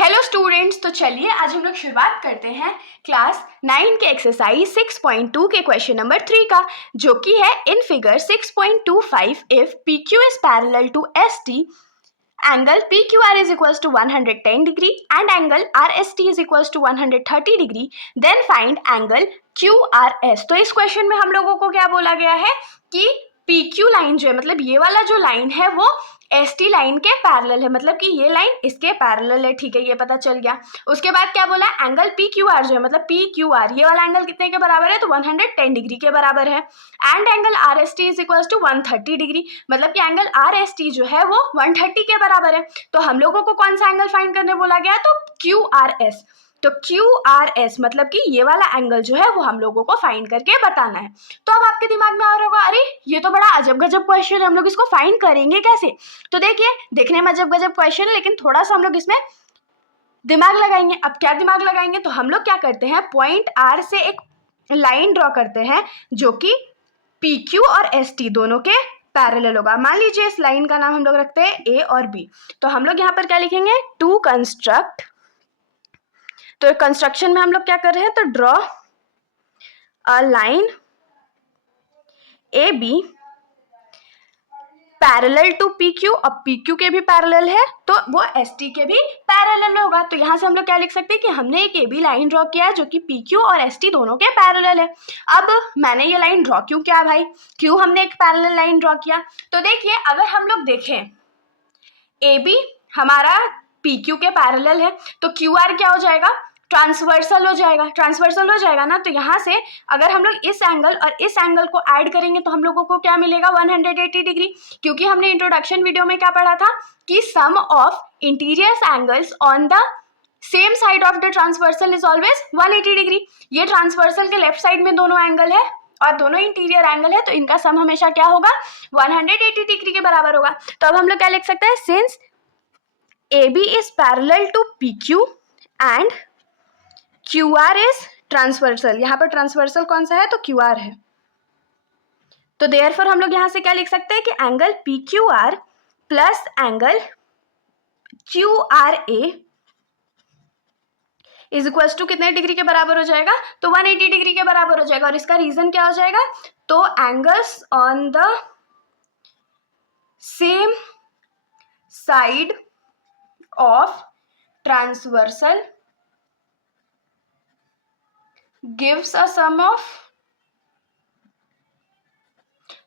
Hello students, तो चलिए आज हम लोग शुरुआत करते हैं क्लास 9 के एक्सरसाइज 6.2 के क्वेश्चन नंबर 3 का, जो कि है in figure 6.25 if PQ is parallel to ST, angle PQR is equals to 110 degree and angle RST is equals to 130 degree, then find angle QRS। तो इस क्वेश्चन में हम लोगों को क्या बोला गया है कि PQ लाइन जो है, मतलब ये वाला जो लाइन है वो ST लाइन के पैरेलल है, मतलब कि ये लाइन इसके पैरेलल है। ठीक है, ये पता चल गया। उसके बाद क्या बोला, एंगल PQR जो है, मतलब PQR ये वाला एंगल कितने के बराबर है, तो 110 डिग्री के बराबर है। And angle RST is equal to 130 degree, मतलब कि एंगल RST जो है वो 130 के बराबर है। तो हम लोगों को कौन सा एंगल फाइंड करने बोला गया, तो QRS। तो QRS मतलब कि ये वाला एंगल जो है वो हम लोगों को फाइंड करके बताना है। तो अब आपके दिमाग में आ रहा होगा, अरे ये तो बड़ा अजब गजब क्वेश्चन है, हम लोग इसको फाइंड करेंगे कैसे। तो देखिए, देखने में अजब गजब क्वेश्चन है, लेकिन थोड़ा सा हम लोग इसमें दिमाग लगाएंगे। अब क्या दिमाग लगाएंगे, तो हम लोग क्या करते हैं, पॉइंट R से एक लाइन ड्रॉ करते हैं जो कि PQ और ST दोनों के पैरेलल होगा। मान लीजिए इस लाइन का नाम हम लोग रखते हैं A और B। तो हम लोग यहाँ पर क्या लिखेंगे, टू कंस्ट्रक्ट। तो कंस्ट्रक्शन में हम लोग क्या कर रहे हैं, तो draw a line AB parallel to PQ। अब PQ के भी पैरेलल है तो वो ST के भी पैरेलल होगा। तो यहाँ से हम लोग क्या लिख सकते हैं कि हमने एक AB लाइन ड्रॉ किया है जो कि PQ और ST दोनों के पैरेलल है। अब मैंने ये लाइन ड्रॉ क्यों किया भाई, क्यों हमने एक पैरेलल लाइन ड्रॉ किया, तो देखिए अगर हम लोग देखें AB हमारा PQ के पैरेलल है तो QR क्या हो जाएगा, ट्रांसवर्सल हो जाएगा। ट्रांसवर्सल हो जाएगा ना, तो यहाँ से अगर हम लोग इस एंगल और इस एंगल को ऐड करेंगे तो हम लोगों को क्या मिलेगा, 180 डिग्री। क्योंकि हमने इंट्रोडक्शन वीडियो में क्या पढ़ा था कि sum of interior angles on the same side of the transversal is always 180 degree. ये ट्रांसवर्सल के लेफ्ट साइड में दोनों एंगल है और दोनों इंटीरियर एंगल है, तो इनका सम हमेशा क्या होगा, 180 डिग्री के बराबर होगा। तो अब हम लोग क्या लिख सकते हैं, since AB is parallel to PQ and QR is transversal. यहाँ पर ट्रांसवर्सल कौन सा है, तो QR है। तो देयरफॉर हम लोग यहाँ से क्या लिख सकते हैं कि angle PQR plus angle QRA is equals to कितने डिग्री के बराबर हो जाएगा, तो 180 डिग्री के बराबर हो जाएगा। और इसका रीजन क्या हो जाएगा, तो angles on the same side of transversal gives a sum of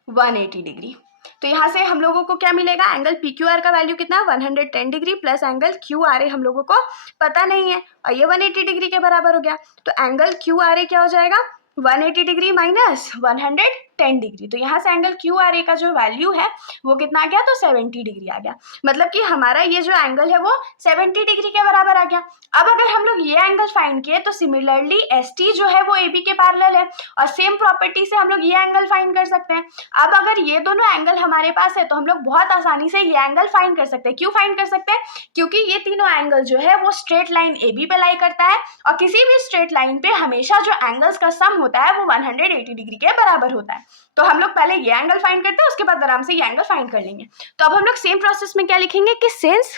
180 degree. तो यहाँ से हम लोगों को क्या मिलेगा, एंगल PQR का वैल्यू कितना है, 110 डिग्री प्लस एंगल QRA हम लोगों को पता नहीं है और ये 180 डिग्री के बराबर हो गया। तो एंगल QRA क्या हो जाएगा, 180 डिग्री माइनस 110 डिग्री। तो यहाँ से एंगल QRA का जो वैल्यू है वो कितना आ गया, तो 70 डिग्री आ गया। मतलब कि हमारा ये जो एंगल है वो 70 डिग्री के बराबर आ गया। अब अगर हम लोग ये एंगल फाइंड किए तो सिमिलरली ST जो है वो AB के पैरेलल है और सेम प्रॉपर्टी से हम लोग ये एंगल फाइंड कर सकते हैं। अब अगर ये दोनों एंगल हमारे पास है तो हम लोग बहुत आसानी से ये एंगल फाइंड कर सकते हैं। क्यों फाइंड कर सकते हैं, क्योंकि ये तीनों एंगल जो है वो स्ट्रेट लाइन AB पे लाई करता है और किसी भी स्ट्रेट लाइन पे हमेशा जो एंगल्स का सम होता है वो 180 डिग्री के बराबर होता है। तो हम लोग पहले ये एंगल फाइंड करते हैं, उसके बाद आराम से ये एंगल फाइंड कर लेंगे। तो अब हम लोग सेम प्रोसेस में क्या लिखेंगे कि since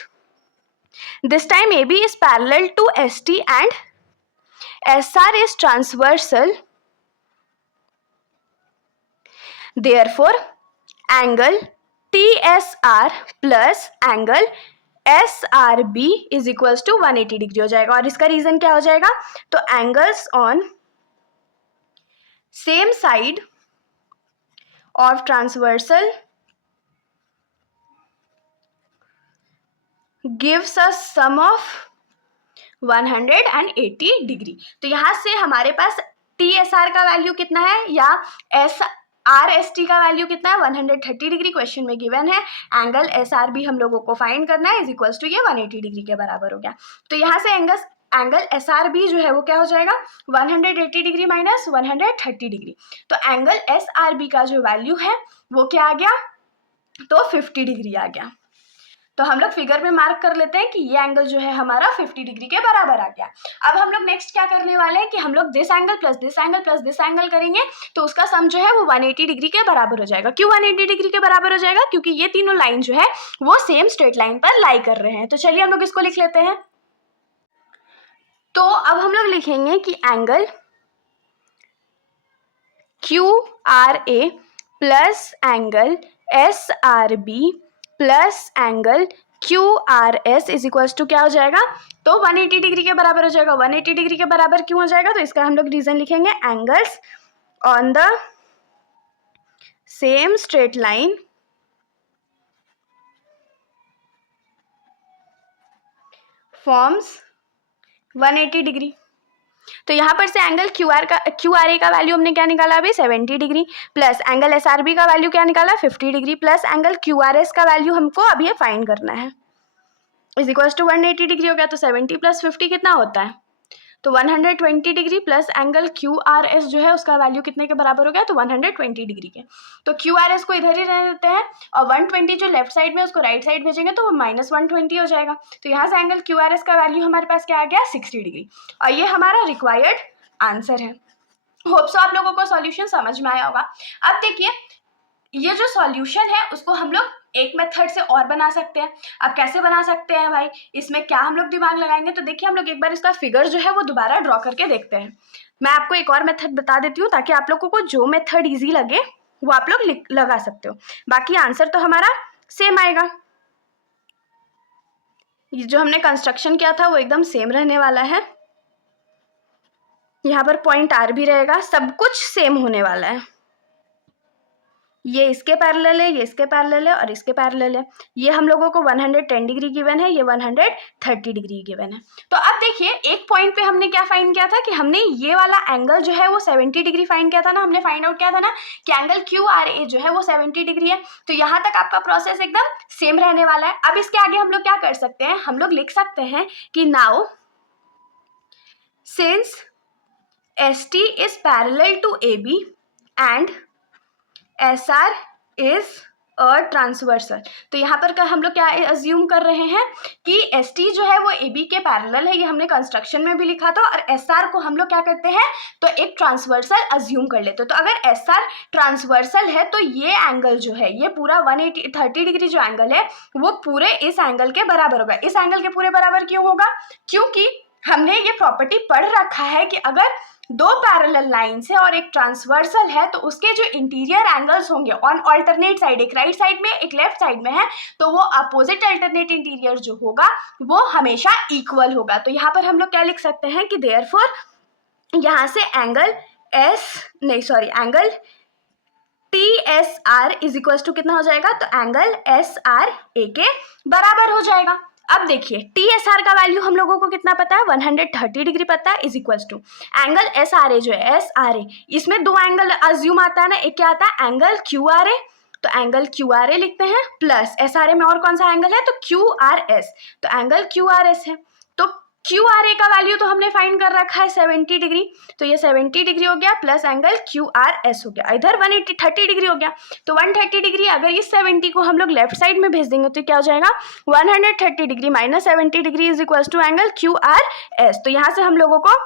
this time AB is parallel to ST and SR is transversal, therefore angle TSR plus angle SRB is equals to 180 degree हो जाएगा। और इसका रीजन क्या हो जाएगा, तो angles on same side of transversal gives a sum of 180 degree. तो यहाँ से हमारे पास TSR का वैल्यू कितना है या RST का वैल्यू कितना है, 130 डिग्री क्वेश्चन में गिवन है। एंगल SRB हम लोगों को फाइंड करना है, इज इक्वल्स टू ये 180 डिग्री के बराबर हो गया। तो यहाँ से एंगल SRB जो है वो क्या हो जाएगा, 180 डिग्री माइनस 130 डिग्री। तो एंगल SRB का जो वैल्यू है वो क्या आ गया, तो 50 डिग्री आ गया। तो हम लोग फिगर में मार्क कर लेते हैं कि ये एंगल जो है हमारा 50 डिग्री के बराबर आ गया। अब हम लोग नेक्स्ट क्या करने वाले हैं कि हम लोग this angle plus this angle plus this angle करेंगे तो उसका सम जो है वो 180 डिग्री के बराबर हो जाएगा। क्यों 180 डिग्री के बराबर हो जाएगा, क्योंकि ये तीनों लाइन जो है वो सेम स्ट्रेट लाइन पर लाई कर रहे हैं। तो चलिए हम लोग इसको लिख लेते हैं। तो अब हम लोग लिखेंगे कि angle QRA plus angle SRB plus angle QRS is equal to क्या हो जाएगा, तो 180 डिग्री के बराबर हो जाएगा। 180 डिग्री के बराबर क्यों हो जाएगा, तो इसका हम लोग रीजन लिखेंगे, angles on the same straight line forms 180 degree. तो यहाँ पर से एंगल QRA का वैल्यू हमने क्या निकाला अभी 70 डिग्री, प्लस एंगल SRB का वैल्यू क्या निकाला 50 डिग्री, प्लस एंगल QRS का वैल्यू हमको अभी फाइंड करना है, इज इक्वल टू 180 डिग्री हो गया। तो 70 प्लस 50 कितना होता है, तो 120 डिग्री, प्लस एंगल QRS जो है उसका वैल्यू कितने के बराबर हो गया, तो 120 डिग्री के। तो QRS को इधर ही रहने देते हैं और 120 जो लेफ्ट साइड में उसको राइट साइड भेजेंगे तो वो -120 हो जाएगा। तो यहाँ से एंगल QRS का वैल्यू हमारे पास क्या आ गया 60 डिग्री, और ये हमारा रिक्वायर्ड आंसर है। होप सो आप लोगों को सॉल्यूशन समझ में आया होगा। अब देखिए ये जो सॉल्यूशन है उसको हम लोग एक मेथड से और बना सकते हैं। अब कैसे बना सकते हैं भाई, इसमें क्या हम लोग दिमाग लगाएंगे, तो देखिए हम लोग एक बार इसका फिगर जो है वो दोबारा ड्रॉ करके देखते हैं। मैं आपको एक और मेथड बता देती हूँ ताकि आप लोगों को जो मेथड इजी लगे वो आप लोग लगा सकते हो, बाकी आंसर तो हमारा सेम आएगा। ये जो हमने कंस्ट्रक्शन किया था वो एकदम सेम रहने वाला है, यहाँ पर पॉइंट R भी रहेगा, सब कुछ सेम होने वाला है। ये इसके पैरेलल है, ये इसके पैरेलल है और इसके पैरेलल है। ये हम लोगों को 110 डिग्री गिवन है, ये 130 डिग्री गिवन है। तो अब देखिए एक पॉइंट पे हमने क्या फाइंड किया था कि हमने ये वाला एंगल जो है वो 70 डिग्री फाइंड किया था ना, हमने फाइंड आउट किया था ना कि एंगल QRA जो है वो 70 डिग्री है। तो यहाँ तक आपका प्रोसेस एकदम सेम रहने वाला है। अब इसके आगे हम लोग क्या कर सकते हैं, हम लोग लिख सकते हैं कि now since ST is parallel to AB and SR is a transversal, तो यहाँ पर हम लोग क्या अज्यूम कर रहे हैं कि ST जो है वो AB के पैरेलल है, ये हमने कंस्ट्रक्शन में भी लिखा था, और SR को हम लोग क्या करते हैं तो एक ट्रांसवर्सल अज्यूम कर लेते हैं। तो अगर SR ट्रांसवर्सल है तो ये एंगल जो है ये पूरा 130 डिग्री जो एंगल है वो पूरे इस एंगल के बराबर होगा। इस एंगल के पूरे बराबर क्यों होगा, क्योंकि हमने ये प्रॉपर्टी पढ़ रखा है कि अगर दो पैरेलल लाइन्स है और एक ट्रांसवर्सल है तो उसके जो इंटीरियर एंगल्स होंगे ऑन अल्टरनेट साइड, एक राइट साइड में एक लेफ्ट साइड में है, तो वो अपोजिट अल्टरनेट इंटीरियर जो होगा वो हमेशा इक्वल होगा। तो यहाँ पर हम लोग क्या लिख सकते हैं कि देयरफॉर यहाँ से angle angle TSR is equal to कितना हो जाएगा, तो एंगल SRA के बराबर हो जाएगा। अब देखिए TSR का वैल्यू हम लोगों को कितना पता है 130 डिग्री पता है, is equal to angle SRA जो है SRA, इसमें दो एंगल अज्यूम आता है ना, एक क्या आता है एंगल QRA, तो एंगल QRA लिखते हैं, प्लस SRA में और कौन सा एंगल है तो QRS, तो एंगल QRS है। तो QRA का वैल्यू तो हमने फाइंड कर रखा है 70 डिग्री, तो ये 70 डिग्री हो गया, प्लस एंगल QRS हो गया, इधर 130 डिग्री हो गया। तो 130 डिग्री अगर इस 70 को हम लोग लेफ्ट साइड में भेज देंगे तो क्या हो जाएगा 130 degree minus 70 degree is equal to angle QRS। तो यहाँ से हम लोगों को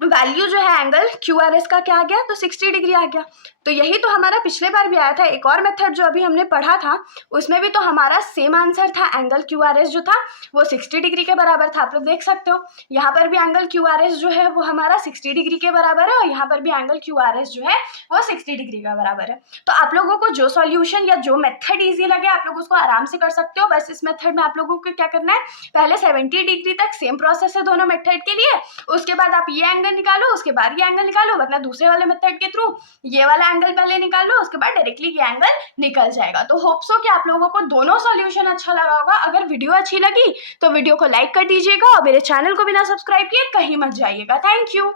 वैल्यू जो है एंगल QRS का क्या आ गया, तो 60 डिग्री आ गया। तो यही तो हमारा पिछले बार भी आया था, एक और मेथड जो अभी हमने पढ़ा था उसमें भी तो हमारा सेम आंसर था, एंगल QRS जो था वो 60 डिग्री के बराबर था। आप लोग देख सकते हो यहाँ पर भी एंगल QRS जो है वो हमारा 60 डिग्री के बराबर है, और यहाँ पर भी एंगल QRS जो है वो 60 डिग्री का बराबर है। तो आप लोगों को जो सॉल्यूशन या जो मेथड ईजी लगे आप लोग उसको आराम से कर सकते हो। बस इस मेथड में आप लोगों को क्या करना है, पहले 70 डिग्री तक सेम प्रोसेस है दोनों मेथड के लिए, उसके बाद आप ये एंगल निकालो, उसके बाद ये एंगल निकालो, वरना दूसरे वाले मेथड के थ्रू ये वाला एंगल पहले निकाल लो, उसके बाद डायरेक्टली ये एंगल निकल जाएगा। तो होप सो कि आप लोगों को दोनों सॉल्यूशन अच्छा लगा होगा। अगर वीडियो अच्छी लगी तो वीडियो को लाइक कर दीजिएगा और मेरे चैनल को बिना सब्सक्राइब किए कहीं मत जाइएगा। Thank you.